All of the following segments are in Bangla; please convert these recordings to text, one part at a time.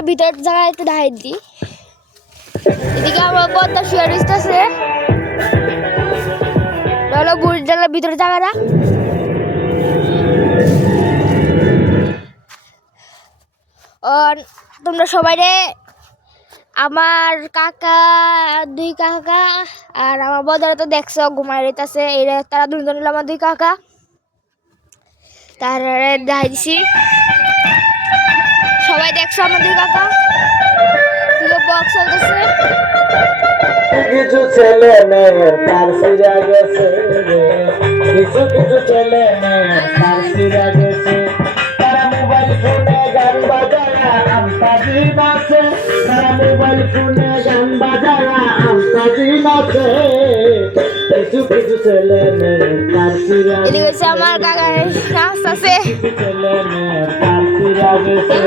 ডালার ভিতরে জায়গায় ঢাই দিই। এদিকে আমার পদ্মা শুয়ার আছে হলো বুড়ির ডালার ভিতরে জায়গাটা। আর তোমরা সবাই রে আমার কাকা দুই কাকা আর আমার বদারা তো দেখছো ঘুমাই রইতেছে এরা তারা দুজন হলো আমার দুই কাকা তারা দেখাই দিছি সবাই দেখছো আমার দুই কাকা বক্স চলতেছে কিছু ছেলে মেয়ে তার ফিরে গেছে কিছু কিছু ছেলে মেয়ে তার ফিরে গেছে তারা মোবাইল ফোনে গান বাজায়া আমতাজি নাচে তারা মোবাইল ফোনে গান বাজায়া আমতাজি নাচে কিছু কিছু ছেলে মেয়ে তার ফিরে গেছে আমার কাকার নাচতেছে ছেলে মেয়ে তার ফিরে গেছে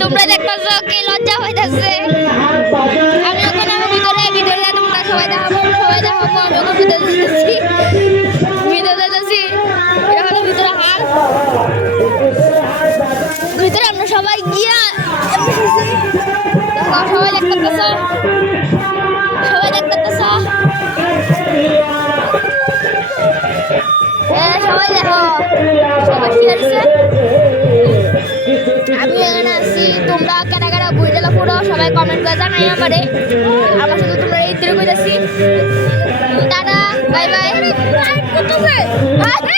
তোমরা দেখতেছো কি লজ্জা হইতাছে আমি ওখানে আমি ভিতরে তোমরা সবাই দেখাবো আমি ওখানে ভিতরে যাচ্ছি এখন ভিতরে হাল ভিতরে আমরা সবাই গিয়া দেখো সবাই দেখতেছো সবাই দেখো সবাই শিয়ারছে আমি এখানে আসছি তোমরা কারা কারা বই জেলা পুরো সবাই কমেন্ট করে জানাই আমার সাথে তোমরা এই দিকে কইতাছি টাটা বাই বাই